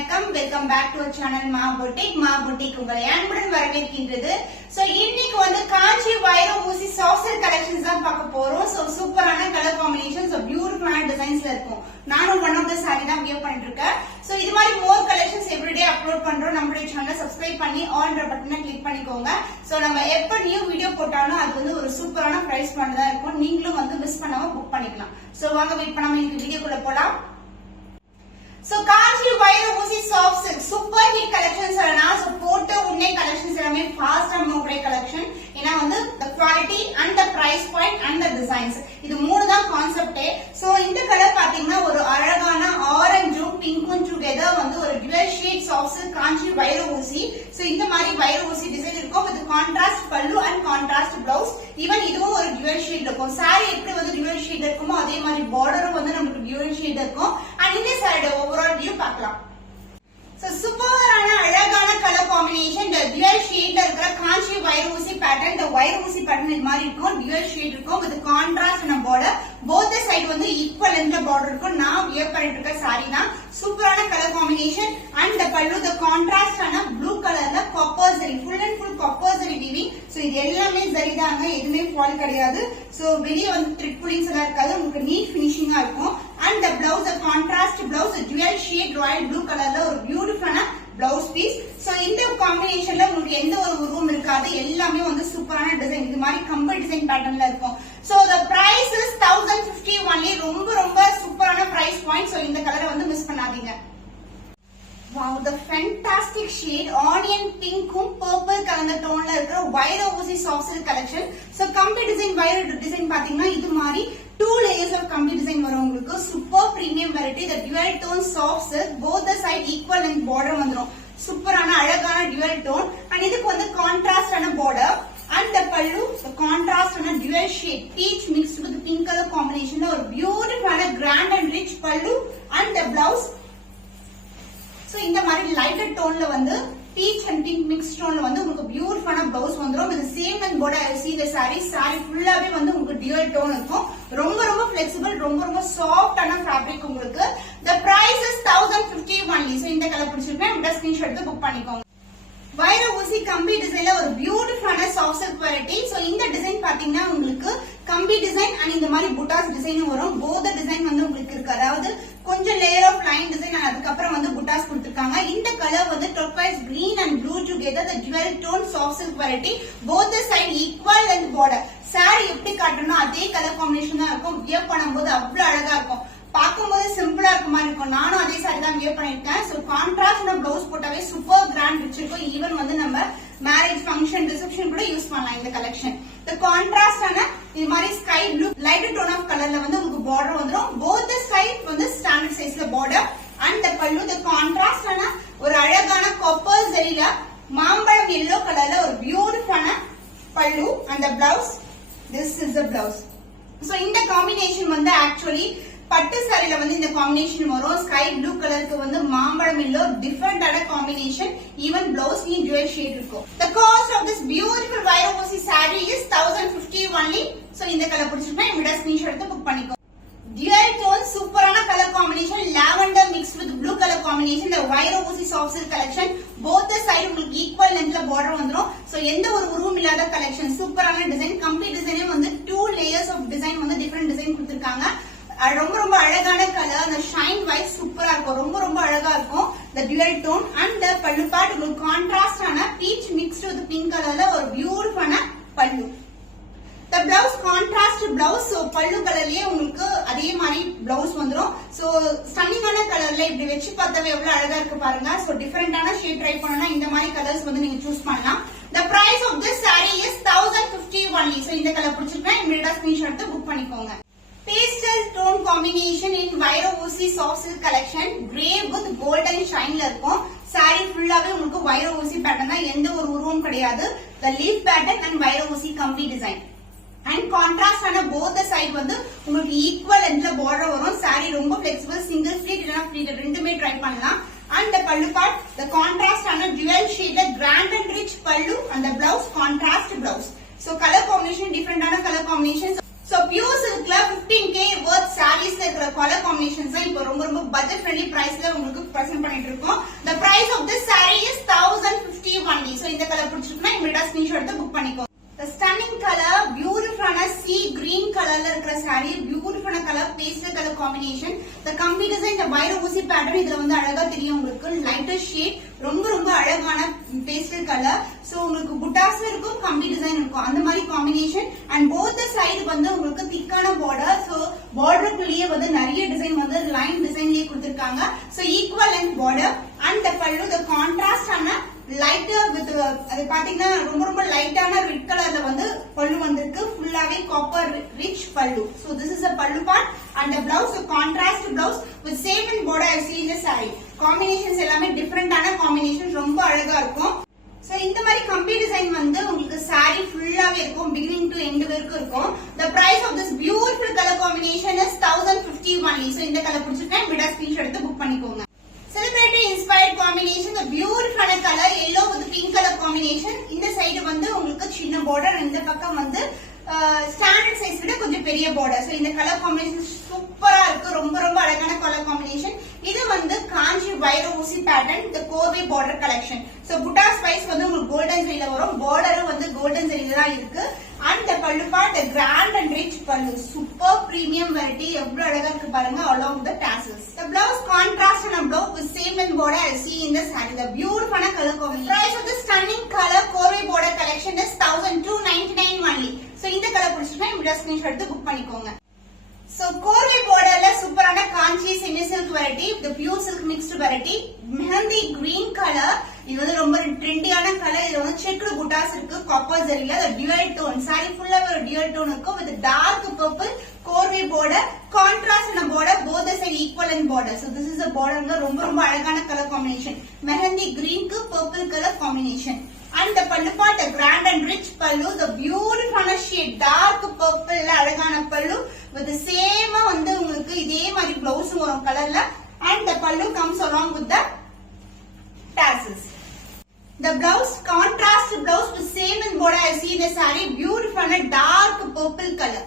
வணக்கம், welcome back to channel மா boutique உங்களை அன்புடன் வரவேற்கின்றது. சோ இன்னைக்கு வந்து காஞ்சி வைர ஊசி சாஃப்ட் சில்க் கலெக்ஷன்ஸ் தான் பார்க்க போறோம். சோ சூப்பரான கலர் காம்பினேஷன்ஸ், பியூட்டிஃபுல்லான டிசைன்ஸ்ல இருக்கும். நானும் ஒன் ஆஃப் த சாரி தான் வியர் பண்ணிட்டு இருக்கேன். சோ இது மாதிரி மோர் கலெக்ஷன்ஸ் எவ்ரிடே அப்லோட் பண்றோம். நம்மளுடைய சேனலை சப்ஸ்கிரைப் பண்ணி ஆல்ன்ற பட்டனை கிளிக் பண்ணிக்கோங்க. சோ நம்ம எப்ப நியூ வீடியோ போட்டாலும் அது வந்து ஒரு சூப்பரான பிரைஸ் பண்ணதா இருக்கும். நீங்களும் வந்து மிஸ் பண்ணாம புக் பண்ணிக்கலாம். சோ வாங்க வெயிட் பண்ணாம இந்த வீடியோக்குள்ள போலாம். So காஞ்சி வைர ஊசி soft silk super hit collections சொல்லலாம். சோ போட்ட உடனே கலெக்ஷன்ஸ் எல்லாமே ஃபாஸ்டா மூவ் ஆகிற கலெக்ஷன். ஏன்னா வந்து the quality and the price point and the designs இது மூணு தான் கான்செப்டே. சோ இந்த கலர் பாத்தீங்கன்னா ஒரு அழகான ஆரஞ்சும் பிங்க்கும் டுகெதர் வந்து ஒரு டுவல் ஷேட் சாஃப்ட் சில்க் காஞ்சி வைர ஊசி. சோ இந்த மாதிரி வைர ஊசி டிசைன் இருக்கும். வித் கான்ட்ராஸ்ட் பல்லு அண்ட் கான்ட்ராஸ்ட் பிளவுஸ். ஈவன் இதுவும் ஒரு டுவல் ஷேட் இருக்கும். சாரி எப்படி வந்து டுவல் ஷேட் இருக்குமோ அதே மாதிரி பார்டரும் வந்து நமக்கு டுவல் ஷேட் இருக்கும். அண்ட் இந்த சாரியோட ஓவரால் வியூ பார்க்கலாம். சோ சூப்பரான அழகான கலர் காம்பினேஷன். இந்த டுவல் ஷேட்ல இருக்கிற காஞ்சி வைர ஊசி பேட்டர்ன், இந்த வைர ஊசி பேட்டர்ன் இது மாதிரி இருக்கும். டுவல் ஷேட் இருக்கும் with contrast border. Both side வந்து ஈக்குவல் லென்த்ல பார்டர் இருக்கும். நான் வியர் பண்ணிட்டு இருக்க சாரி தான். சூப்பரான கலர் காம்பினேஷன். அண்ட் the பல்லு the கான்ட்ராஸ்டான ப்ளூ கலர்ல copper zari, full and full copper zari weaving. So இது எல்லாமே ஜரி தாங்க, எதுவுமே ஃபால் கிடையாது. சோ வெளிய வந்து த்ரெட் புல்லிங்ஸ் எல்லாம் இருக்காது, உங்களுக்கு நீட் ஃபினிஷிங்கா இருக்கும். And the blouse the contrast blouse dual shade royal blue கலர்ல ஒரு பியூட்டிஃபுல்லான பிளவுஸ் பீஸ். சோ இந்த காம்பினேஷன்ல உங்களுக்கு எந்த ஒரு உருவம் இருக்காது, எல்லாமே வந்து சூப்பரான டிசைன். இது மாதிரி கம்பல் டிசைன் பேட்டர்ன்ல இருக்கும். So the price is 1050 only. ரொம்ப ரொம்ப சூப்பரான பிரைஸ் பாயிண்ட். சோ இந்த கலரை வந்து மிஸ் பண்ணாதீங்க. Wow, the fantastic shade onion பிங்க்கும் பர்பிள் கலந்த டோன்ல இருக்கிற வைர ஊசி சாஃப்ட் சில்க் கலெக்ஷன். சோ கம்பி டிசைன் வைர டிசைன் பாத்தீங்கன்னா இது மாதிரி 2 layers of கம்பி டிசைன் வரும் உங்களுக்கு. Super premium variety. the dual tone soft silk, both the side equal and border வந்துரும். சூப்பரான அழகான dual tone. and இதுக்கு வந்து கான்ட்ராஸ்ட் ஆன border. and the pallu the contrast on a dual shade peach mixed with pink color combination ஒரு beautiful grand and rich pallu. and the blouse so இந்த மாதிரி lighter டோன்ல வந்து பீச் அண்ட் பிங்க் மிக்ஸ் டோன்ல வந்து உங்களுக்கு பியூட்டிஃபுல்லான blouse வந்துரும். இது same and border I see the saree ஃபுல்லாவே வந்து உங்களுக்கு டியூவல் டோன் இருக்கும். ரொம்ப ரொம்ப ஃபிளெக்சிபிள், ரொம்ப ரொம்ப சாஃப்டான ஃபேப்ரிக் உங்களுக்கு. the price is 1050 only. So இந்த கலர் பிடிச்சிருக்கேன், இந்த ஸ்கிரீன்ஷாட் எடுத்து புக் பண்ணிக்கோங்க. வைர ஊசி கம்பி டிசைன்ல ஒரு பியூட்டிஃபுல்லான சாஃப்ட் சில்க் வெரைட்டி. சோ இந்த டிசைன் பாத்தீங்கன்னா உங்களுக்கு கம்பி டிசைன் அண்ட் இந்த மாதிரி புட்டாஸ் டிசைன் வரும். போத் டிசைன் வந்து உங்களுக்கு இருக்கு. அதாவது கொஞ்சம் லேயர் ஆஃப் லைன் டிசைன், அதுக்கப்புறம் வந்து புட்டாஸ் கொடுத்திருக்காங்க. இந்த கலர் வந்து turquoise green and blue together the dual tone soft silk variety. both the side equal length border. Sorry எப்படி காட்டணும் அதே கலர் காம்பினேஷன் தான் இருக்கும். வியர் பண்ணும்போது அவ்வளவு அழகா இருக்கும். பார்க்கும்போது சிம்பிளா இருக்க மாதிரி இருக்கும். நானும் அதே சாரி தான் வியர் பண்ணிருக்கேன். சோ கான்ட்ராஸ்ட் பிளவுஸ் போட்டாவே சூப்பர் கிராண்ட் வச்சிருக்கும். ஈவன் வந்து நம்ம மேரேஜ் ஃபங்க்ஷன் ரிசப்ஷன் கூட யூஸ் பண்ணலாம் இந்த கலெக்ஷன். the contrast ஆன இது மாதிரி sky blue light tone of கலர்ல வந்து உங்களுக்கு border வந்துரும். both the side வந்து ஸ்டாண்டர்ட் சைஸ்ல border. and the pallu the contrast ஆன ஒரு அழகான காப்பர் ஜரில மாம்பழம் yellow கலர்ல ஒரு பியூட்டிஃபுல்லான பல்லு. and the blouse this is the blouse. so இந்த காம்பினேஷன் வந்து ஆக்சுவலி பட்டு சாரில வந்து இந்த காம்பினேஷன் வரும். ஸ்கை ப்ளூ கலருக்கு வந்து மாம்பழம் எல்லோ டிஃபரெண்டான காம்பினேஷன். ஈவன் பிளவுஸ் நீ ஜுவல் ஷேட் இருக்கும். the cost of this beautiful வைர ஊசி saree is 1050 only. சோ இந்த கலர் பிடிச்சிருந்தா இந்த ஸ்கிரீன்ஷாட் எடுத்து புக் பண்ணிக்கோ. dual tone சூப்பரான colour combination, lavender mixed with blue colour combination. the வைர ஊசி soft silk collection. both the side உங்களுக்கு ஈக்குவல் லென்த்ல border வந்துரும். சோ எந்த ஒரு உருவம் இல்லாத கலெக்ஷன். சூப்பரான டிசைன். கம்ப்ளீட் டிசைனே வந்து 2 layers of டிசைன் வந்து டிஃபரெண்ட் டிசைன் கொடுத்திருக்காங்க. ரொம்ப ரொம்ப அழகான கலர். அந்த ஷைன் வைஸ் சூப்பரா இருக்கும். ரொம்ப ரொம்ப அழகா இருக்கும். the dual tone and the pallu part உங்களுக்கு கான்ட்ராஸ்ட் ஆன பீச் மிக்ஸ்ட் வித் பிங்க் கலர்ல ஒரு பியூட்டிஃபுல்லான பல்லு. the blouse contrast blouse. So பல்லு கலர்லயே உங்களுக்கு அதே மாதிரி பிளவுஸ் வந்துரும். சோ ஸ்டன்னிங்கான கலர்ல இப்படி வெச்சு பார்த்தாவே எவ்வளவு அழகா இருக்கு பாருங்க. சோ டிஃபரெண்டான ஷேட் ட்ரை பண்ணனும்னா இந்த மாதிரி கலர்ஸ் வந்து நீங்க சூஸ் பண்ணலாம். the price of this saree is 1050 only. So இந்த கலர் பிடிச்சிருக்கா இமிடியேட்டா ஸ்கிரீன்ஷாட் எடுத்து புக் பண்ணிக்கோங்க. Pastel tone combination in வைர ஊசி soft silk collection. Grey with golden shineல இருக்கும். saree ஃபுல்லாவே உங்களுக்கு வைர ஊசி பேட்டர்ன் தான், எந்த ஒரு உருவம் கிடையாது. the leaf pattern and வைர ஊசி கம்பி டிசைன். and contrast ஆன both the side வந்து உங்களுக்கு ஈக்குவல் லென்த்ல border வரும். saree ரொம்ப flexible, single pleat இல்லனா pleat ரெண்டுமே ட்ரை பண்ணலாம். and the pallu part the contrast ஆன dual shade grand and rich pallu and the blouse contrast blouse. so color combination different ஆன color combinations. So pure சில்க்ல 15k worth sareesல இருக்கிற colour combinations தான் இப்போ ரொம்ப பட்ஜெட் ஃப்ரெண்ட்லி பிரைஸ்ல உங்களுக்கு பிரசன்ட் பண்ணிட்டு இருக்கோம். The price of this saree is 1050 only. So இந்த கலர் பிடிச்சிருக்குன்னா இமிடியேட்டா ஸ்கிரீன்ஷாட் எடுத்து புக் பண்ணிக்கோங்க. The stunning color, beautiful sea green colorல இருக்கிற saree, beautiful color, pastel color combination. The complete design இந்த வைர ஊசி pattern இதுல வந்து அழகா தெரியும் உங்களுக்கு. lighter shade, ரொம்ப அழகான pastel color. சோ உங்களுக்கு புட்டாஸ் இருக்கும், கம்பி டிசைன் இருக்கும். அந்த மாதிரி combination and both the side வந்து உங்களுக்கு திக்கான border. சோ borderக்குள்ளேயே வந்து நிறைய டிசைன் வந்து லைன் டிசைன்லயே கொடுத்திருக்காங்க. So equal length border and the pallu, the contrast ஆன லைட்டர் வித் அது பாத்தீங்கன்னா ரொம்ப லைட்டான ரெட் கலர்ல வந்து பல்லு வந்திருக்கு. ஃபுல்லாவே காப்பர் ரிச் பல்லு. So this is a pallu part and the blouse, the contrast blouse with same in border as in the saree. Combinations எல்லாமே டிஃபரெண்டான காம்பினேஷன், ரொம்ப அழகா இருக்கும். சோ இந்த மாதிரி கம்பி டிசைன் வந்து உங்களுக்கு saree ஃபுல்லாவே இருக்கும், beginning to end வரைக்கும் இருக்கும். The price of this beautiful color combination is 1050 only. So இந்த கலர் பிடிச்சிருக்கா விட ஸ்கிரீன்ஷாட் எடுத்து புக் பண்ணிக்கோங்க. Celebrity inspired combination, the beautiful color yellow with pink color combination. இந்த சைடு வந்து உங்களுக்கு சின்ன border, இந்த பக்கம் வந்து ஸ்டாண்டர்ட் சைஸ் விட கொஞ்சம் பெரிய border. சோ இந்த கலர் காம்பினேஷன் சூப்பரா இருக்கு, ரொம்ப அழகான கலர் காம்பினேஷன். இது வந்து காஞ்சி வைர ஊசி பேட்டர்ன், இந்த கோவை border collection. சோ புட்டாஸ் வைஸ் வந்து உங்களுக்கு கோல்டன் ஜரியில வரும், பார்டரும் வந்து கோல்டன் ஜரியில தான் இருக்கு. And the pallu part, the grand and rich pallu, super premium variety, எவ்வளவு அழகா இருக்கு பாருங்க along the tassels. The blouse contrast and a blouse with same in border as see in the saree. The beautiful color combination. Price of the stunning color Korwe border collection is 1299 only. So இந்த colour பிடிச்சிருந்தா இந்த screenshot எடுத்து book பண்ணிக்கோங்க. So Korwe borderல சூப்பரான Kanchi semi silk variety, the pure silk mixed variety, mehndi green color. இது வந்து ரொம்ப ட்ரெண்டியான கலர். இதுல வந்து செக்குடு புட்டாஸ் இருக்கு, காப்பர் ஜரியில. அது டியூயல் டோன், saree ஃபுல்லாவே ஒரு டியூயல் டோன் இருக்கும் with dark purple Korwe border, contrast and border, both the side equal in border. So this is a border, ரொம்ப அழகான கலர் காம்பினேஷன். மெஹந்தி green க்கு purple color combination. And the pallu part, the grand and rich pallu, the beautiful shade, dark purple அழகான pallu with the same வந்து உங்களுக்கு இதே மாதிரி blouse வரும் கலர்ல. And the pallu comes along with the tassels. The blouse, contrast blouse with same in border as seen in the saree, beautiful dark purple color.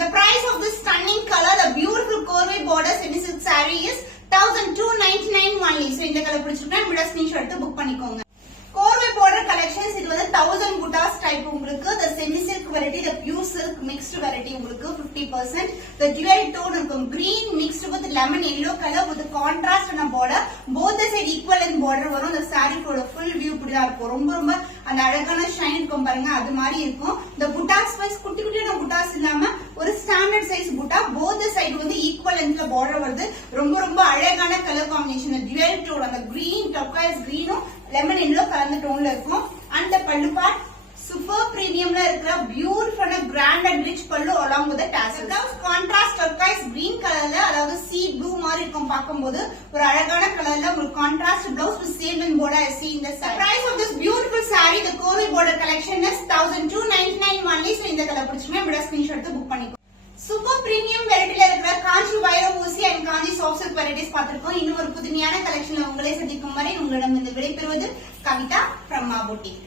The price of this stunning color, the beautiful Korwe border semi silk saree is 1299 only. So இந்த colour பிடிச்சிருக்கா விட screenshot எடுத்து book பண்ணிக்கோங்க. Korwe border collections, இது வந்து 1000 butas type உங்களுக்கு. The semi silk variety, the pure silk mixed variety உங்களுக்கு 50%. The dual tone இருக்கும், green mixed with lemon yellow color with contrast and a border. Both the side equal in border வரும். The saree ஓட full view இப்படிதான் இருக்கும். ரொம்ப அந்த அழகான shine இருக்கும் பாருங்க, அது மாதிரி இருக்கும். The butas wise குட்டியான butas இல்லாம ஒரு ஸ்டாண்டர்ட் சைஸ் புட்டா, both the side வந்து equal lengthல border வருது. ரொம்ப அழகான colour combination. The dual tone, அந்த green turquoise greenம் லெமன் எல்லோ கலந்த டோன்ல இருக்கும். And the pallu part super premiumல இருக்கிற beautiful grand and rich pallu along with the tassels. Blouse contrast turquoise green கலர்ல, அதாவது sea blue மாதிரி இருக்கும் பாக்கும்போது. ஒரு அழகான கலர்ல ஒரு contrast blouse with same in border as seen in the saree. Price of this beautiful saree, the Korwe border collection is 1299 only. So இந்த கலர் பிடிச்சிருந்தா விட ஸ்கிரீன்ஷாட் எடுத்து புக் பண்ணிக்கோ. சூப்பர் பிரீமியம் வெரைட்டில இருக்கிற காஞ்சி வைர ஊசி and Kanchi soft silk varieties பார்த்திருக்கோம். இன்னும் ஒரு புதுமையான கலெக்ஷன்ல உங்களை சந்திக்கும் வரை உங்களிடம் இந்த விடைபெறுவது கவிதா from Ma Boutique.